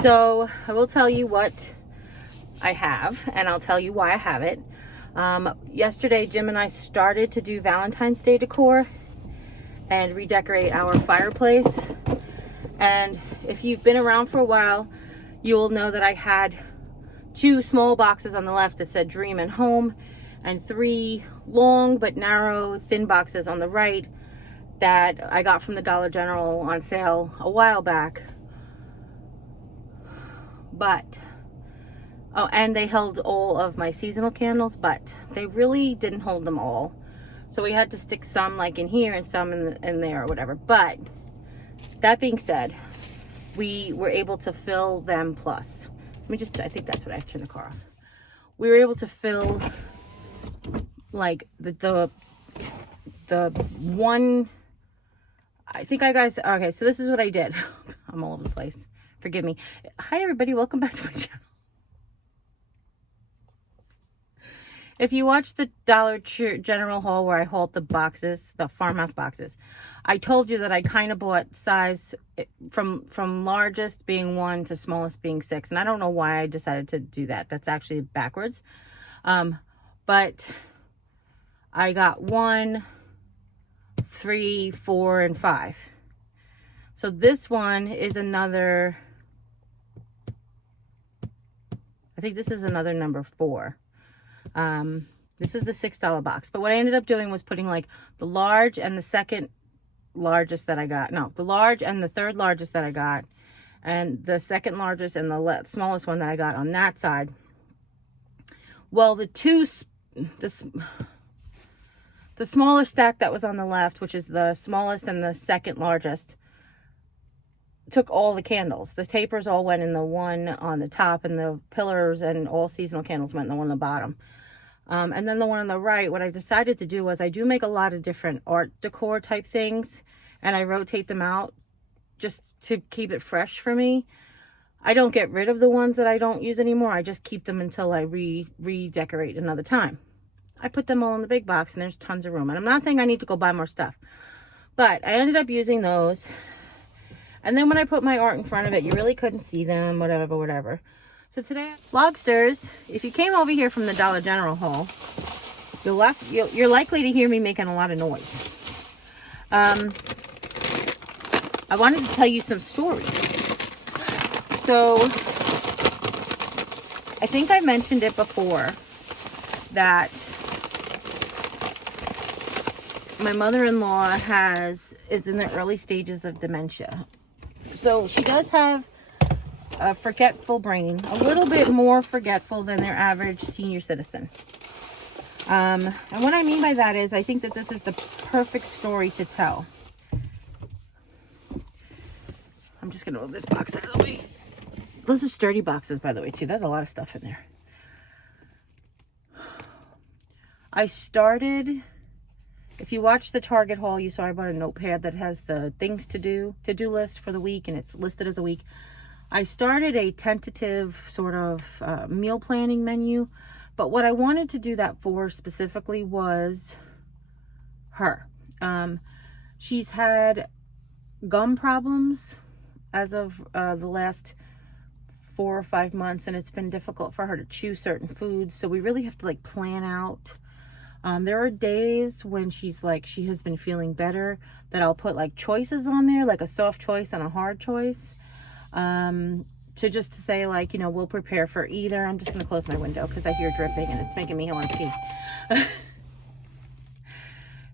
So I will tell you what I have, and I'll tell you why I have it. Yesterday, Jim and I started to do Valentine's Day decor and redecorate our fireplace. And if you've been around for a while, you will know that I had 2 small boxes on the left that said Dream and Home, and 3 long but narrow, thin boxes on the right that I got from the Dollar General on sale a while back. And they held all of my seasonal candles, but they really didn't hold them all. So we had to stick some like in here and some in there or whatever. But that being said, we were able to fill them plus. I think that's what I turned the car off. We were able to fill like the one, I think okay, so this is what I did. I'm all over the place. Forgive me. Hi everybody, welcome back to my channel. If you watch the Dollar General haul where I hauled the boxes, the farmhouse boxes, I told you that I kind of bought size from largest being 1 to smallest being 6. And I don't know why I decided to do that. That's actually backwards. But I got 1, 3, 4, and 5. So this one is another, I think this is another number 4. This is the $6 box, but what I ended up doing was putting like the large and the second largest that I got. No, the large and the third largest that I got, and the second largest and the smallest one that I got on that side. Well, the smaller stack that was on the left, which is the smallest and the second largest, took all the candles. The tapers all went in the one on the top, and the pillars and all seasonal candles went in the one on the bottom. And then the one on the right, what I decided to do was I do make a lot of different art decor type things, and I rotate them out just to keep it fresh for me. I don't get rid of the ones that I don't use anymore. I just keep them until I redecorate another time. I put them all in the big box, and there's tons of room. And I'm not saying I need to go buy more stuff, but I ended up using those. And then when I put my art in front of it, you really couldn't see them, whatever. So today, Vlogsters, if you came over here from the Dollar General haul, you're likely to hear me making a lot of noise. I wanted to tell you some stories. So I think I mentioned it before that my mother-in-law is in the early stages of dementia. So she does have a forgetful brain, a little bit more forgetful than their average senior citizen. And what I mean by that is I think that this is the perfect story to tell. I'm just going to move this box out of the way. Those are sturdy boxes, by the way, too. There's a lot of stuff in there. I started... If you watched the Target haul, you saw I bought a notepad that has the things to do list for the week, and it's listed as a week. I started a tentative sort of meal planning menu, but what I wanted to do that for specifically was her. She's had gum problems as of the last 4 or 5 months, and it's been difficult for her to chew certain foods, so we really have to like plan out. There are days when she has been feeling better that I'll put like choices on there, like a soft choice and a hard choice, to say like, we'll prepare for either. I'm just going to close my window because I hear dripping and it's making me want to pee.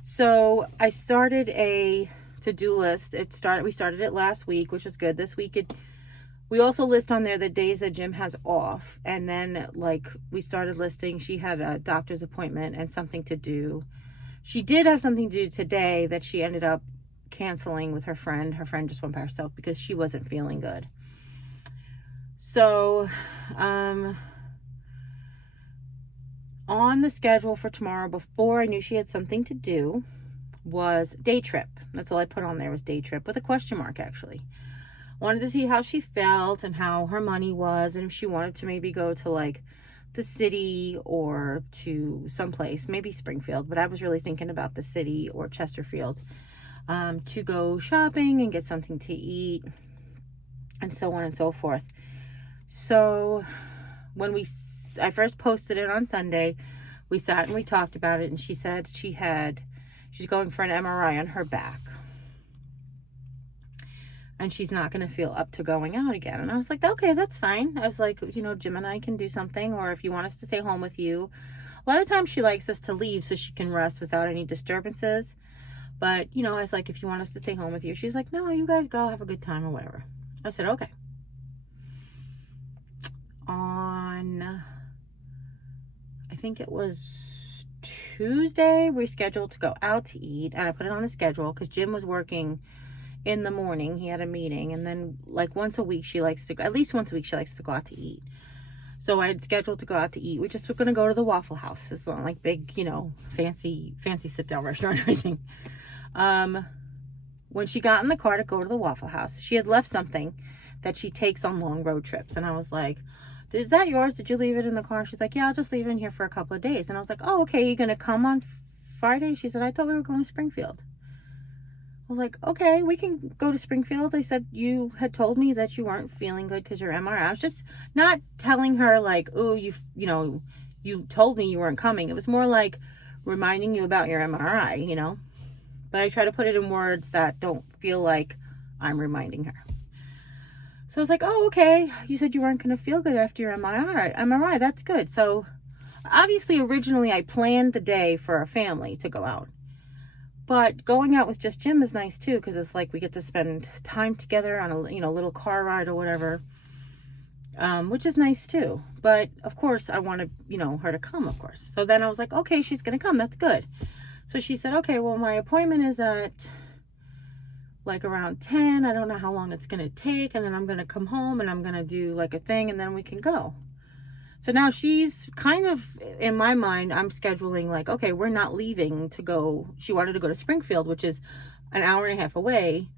So I started a to-do list. We started it last week, which was good. This week we also list on there the days that Jim has off. And then like we started listing, she had a doctor's appointment and something to do. She did have something to do today that she ended up canceling with her friend. Her friend just went by herself because she wasn't feeling good. So, on the schedule for tomorrow, before I knew she had something to do, was day trip. That's all I put on there, was day trip, with a question mark, actually. Wanted to see how she felt and how her money was, and if she wanted to maybe go to like the city or to someplace, maybe Springfield, but I was really thinking about the city or Chesterfield, to go shopping and get something to eat and so on and so forth. So when I first posted it on Sunday, we sat and we talked about it, and she said she's going for an MRI on her back. And she's not going to feel up to going out again. And I was like, okay, that's fine. I was like, Jim and I can do something, or if you want us to stay home with you. A lot of times she likes us to leave so she can rest without any disturbances. But, I was like, if you want us to stay home with you. She's like, no, you guys go, have a good time or whatever. I said, okay. On, I think it was Tuesday, we scheduled to go out to eat. And I put it on the schedule because Jim was working in the morning. He had a meeting, and then at least once a week she likes to go out to eat. So I had scheduled to go out to eat. We're going to go to the Waffle House. It's not like big, fancy sit down restaurant or anything. When she got in the car to go to the Waffle House, she had left something that she takes on long road trips, and I was like, is that yours? Did you leave it in the car? She's like, yeah, I'll just leave it in here for a couple of days. And I was like, oh, okay, you're gonna come on Friday? She said, I thought we were going to Springfield. I was like, okay, we can go to Springfield. I said, you had told me that you weren't feeling good because your MRI. I was just not telling her like, oh, you told me you weren't coming. It was more like reminding you about your MRI, But I try to put it in words that don't feel like I'm reminding her. So I was like, oh, okay. You said you weren't going to feel good after your MRI. That's good. So obviously, originally, I planned the day for a family to go out. But going out with just Jim is nice too, because it's like we get to spend time together on a little car ride or whatever, which is nice too. But of course, I wanted her to come, of course. So then I was like, okay, she's gonna come. That's good. So she said, okay, well, my appointment is at like around 10. I don't know how long it's gonna take, and then I'm gonna come home and I'm gonna do like a thing, and then we can go. So now she's kind of, in my mind, I'm scheduling like, okay, we're not leaving to go. She wanted to go to Springfield, which is an hour and a half away.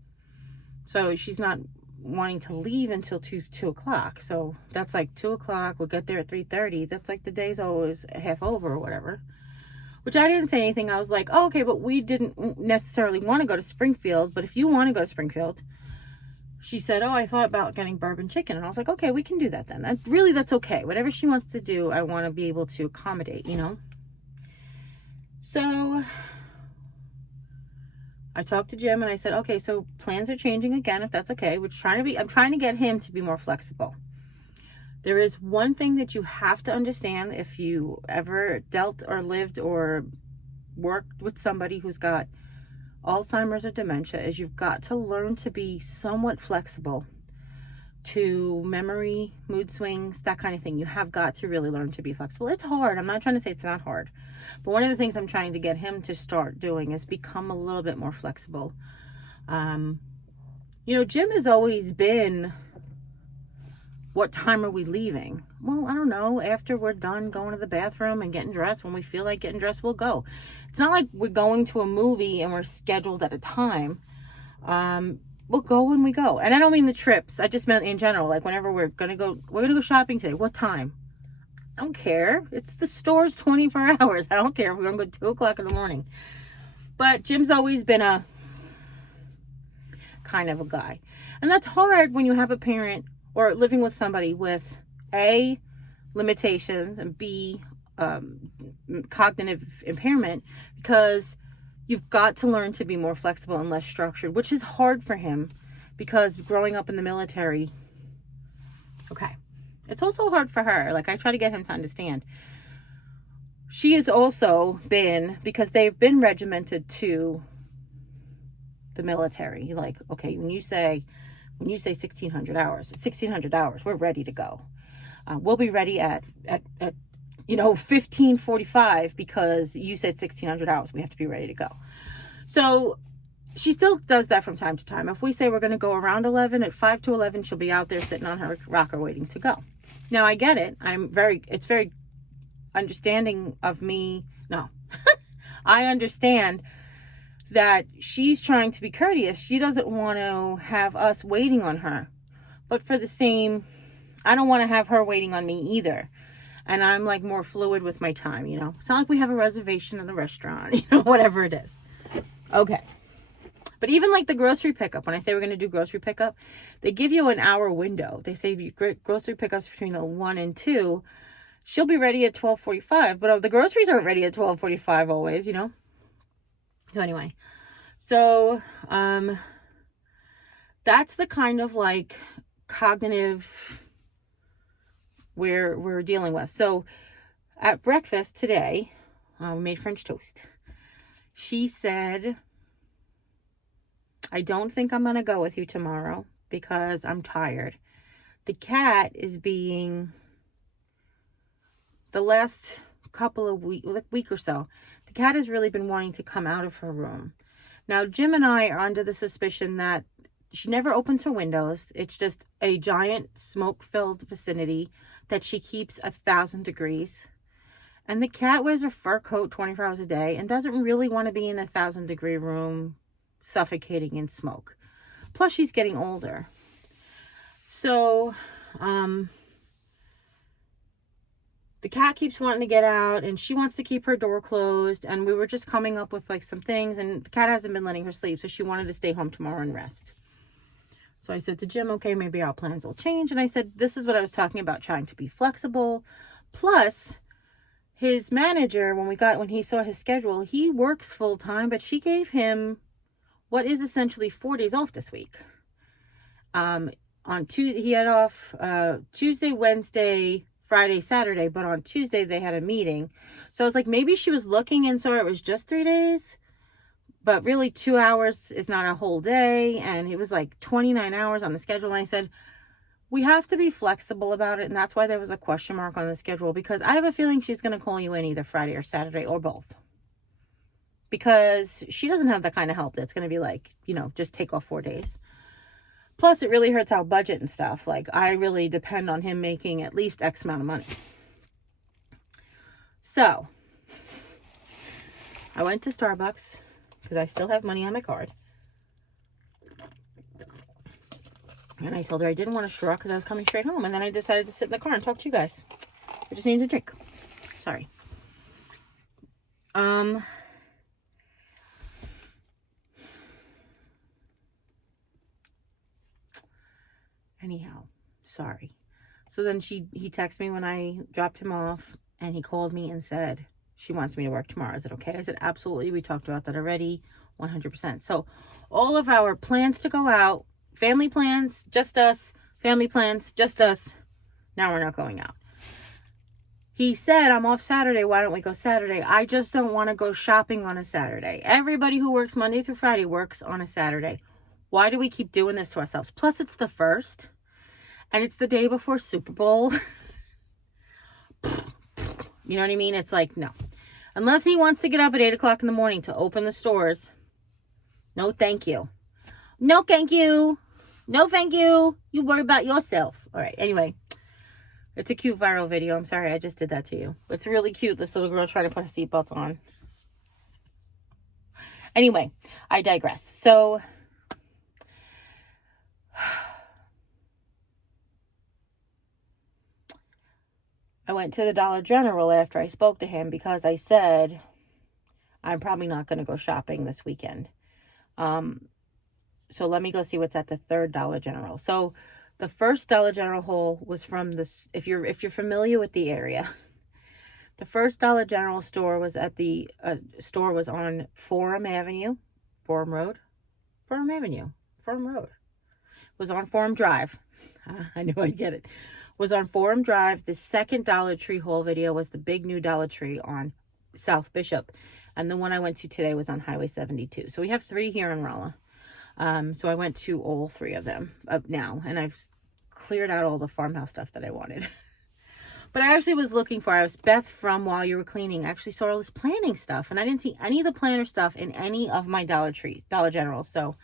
So she's not wanting to leave until 2 o'clock. So that's like 2 o'clock. We'll get there at 3:30. That's like the day's always half over or whatever. Which I didn't say anything. I was like, oh, okay, but we didn't necessarily want to go to Springfield. But if you want to go to Springfield, she said, oh, I thought about getting bourbon chicken. And I was like, okay, we can do that then. Really, that's okay. Whatever she wants to do, I want to be able to accommodate, So I talked to Jim and I said, okay, so plans are changing again, if that's okay. I'm trying to get him to be more flexible. There is one thing that you have to understand if you ever dealt or lived or worked with somebody who's got Alzheimer's or dementia, is you've got to learn to be somewhat flexible to memory, mood swings, that kind of thing. You have got to really learn to be flexible. It's hard. I'm not trying to say it's not hard. But one of the things I'm trying to get him to start doing is become a little bit more flexible. Jim has always been, what time are we leaving? Well, I don't know. After we're done going to the bathroom and getting dressed, when we feel like getting dressed, we'll go. It's not like we're going to a movie and we're scheduled at a time. We'll go when we go. And I don't mean the trips. I just meant in general. Like whenever we're going to go shopping today. What time? I don't care. It's the store's 24 hours. I don't care if we're going to go 2 o'clock in the morning. But Jim's always been a kind of a guy. And that's hard when you have a parent or living with somebody with A, limitations, and B, cognitive impairment, because you've got to learn to be more flexible and less structured, which is hard for him because growing up in the military, okay. It's also hard for her. Like I try to get him to understand. She has also been, because they've been regimented to the military. Like, okay, when you say 1,600 hours, it's 1,600 hours. We're ready to go. We'll be ready at 15:45 because you said 1,600 hours. We have to be ready to go. So she still does that from time to time. If we say we're going to go around 11, at 5 to 11, she'll be out there sitting on her rocker waiting to go. Now I get it. It's very understanding of me. No, I understand that she's trying to be courteous. She doesn't want to have us waiting on her. But for the same, I don't want to have her waiting on me either. And I'm like more fluid with my time, It's not like we have a reservation at a restaurant, whatever it is. Okay. But even like the grocery pickup, when I say we're going to do grocery pickup, they give you an hour window. They say you grocery pickups between 1 and 2. She'll be ready at 12:45, but the groceries aren't ready at 12:45 always, you know? So anyway, so that's the kind of like cognitive we're dealing with. So at breakfast today, we made French toast. She said, I don't think I'm going to go with you tomorrow because I'm tired. The cat is being, the last couple of week or so, the cat has really been wanting to come out of her room. Now, Jim and I are under the suspicion that she never opens her windows. It's just a giant smoke-filled vicinity that she keeps 1,000 degrees. And the cat wears a fur coat 24 hours a day and doesn't really want to be in a 1,000-degree room suffocating in smoke. Plus, she's getting older. So, the cat keeps wanting to get out and she wants to keep her door closed. And we were just coming up with like some things, and the cat hasn't been letting her sleep. So she wanted to stay home tomorrow and rest. So I said to Jim, okay, maybe our plans will change. And I said, this is what I was talking about, trying to be flexible. Plus, his manager, when he saw his schedule, he works full time, but she gave him what is essentially 4 days off this week. On Tuesday, he had off Tuesday, Wednesday, Friday, Saturday, but on Tuesday they had a meeting. So I was like, maybe she was looking and saw it was just 3 days, but really 2 hours is not a whole day. And it was like 29 hours on the schedule. And I said, we have to be flexible about it. And that's why there was a question mark on the schedule, because I have a feeling she's going to call you in either Friday or Saturday or both. Because she doesn't have that kind of help that's going to be like, you know, just take off 4 days. Plus, it really hurts our budget and stuff. Like, I really depend on him making at least X amount of money. So, I went to Starbucks because I still have money on my card. And I told her I didn't want to straw because I was coming straight home. And then I decided to sit in the car and talk to you guys. I just needed a drink. Sorry. Anyhow, sorry. So then he texted me when I dropped him off, and he called me and said, she wants me to work tomorrow. Is it okay? I said, absolutely. We talked about that already. 100%. So all of our plans to go out, family plans, just us, family plans, just us. Now we're not going out. He said, I'm off Saturday. Why don't we go Saturday? I just don't want to go shopping on a Saturday. Everybody who works Monday through Friday works on a Saturday. Why do we keep doing this to ourselves? Plus, it's the 1st, and it's the day before Super Bowl. You know what I mean? It's like, no. Unless he wants to get up at 8 o'clock in the morning to open the stores. No, thank you. No, thank you. No, thank you. You worry about yourself. All right, anyway. It's a cute viral video. I'm sorry I just did that to you. It's really cute, this little girl trying to put a seatbelt on. Anyway, I digress. So, I went to the Dollar General after I spoke to him because I said, I'm probably not going to go shopping this weekend. So let me go see what's at the 3rd Dollar General. So the first Dollar General haul was from this, if you're familiar with the area, the first Dollar General store was at the, store was on Forum Road. Was on Forum Drive. I knew I'd get it. Was on Forum Drive. The second Dollar Tree haul video was the big new Dollar Tree on South Bishop. And the one I went to today was on Highway 72. So we have 3 here in Rolla. So I went to all 3 of them now. And I've cleared out all the farmhouse stuff that I wanted. But I actually was looking for, Beth from While You Were Cleaning actually saw all this planning stuff. And I didn't see any of the planner stuff in any of my Dollar General. So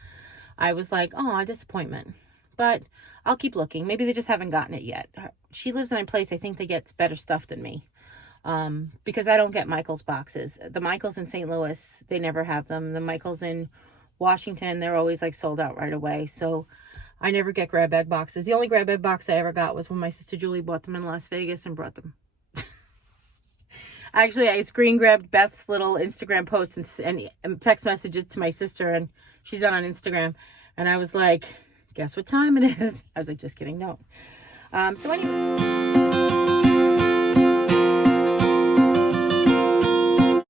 I was like, oh, disappointment. But I'll keep looking. Maybe they just haven't gotten it yet. She lives in a place I think they get better stuff than me. Because I don't get Michael's boxes. The Michaels in St. Louis, they never have them. The Michaels in Washington, they're always like sold out right away. So I never get grab bag boxes. The only grab bag box I ever got was when my sister Julie bought them in Las Vegas and brought them. Actually, I screen grabbed Beth's little Instagram post and text messaged it to my sister, and she's not on Instagram. And I was like, guess what time it is? I was like, just kidding, no. So anyway.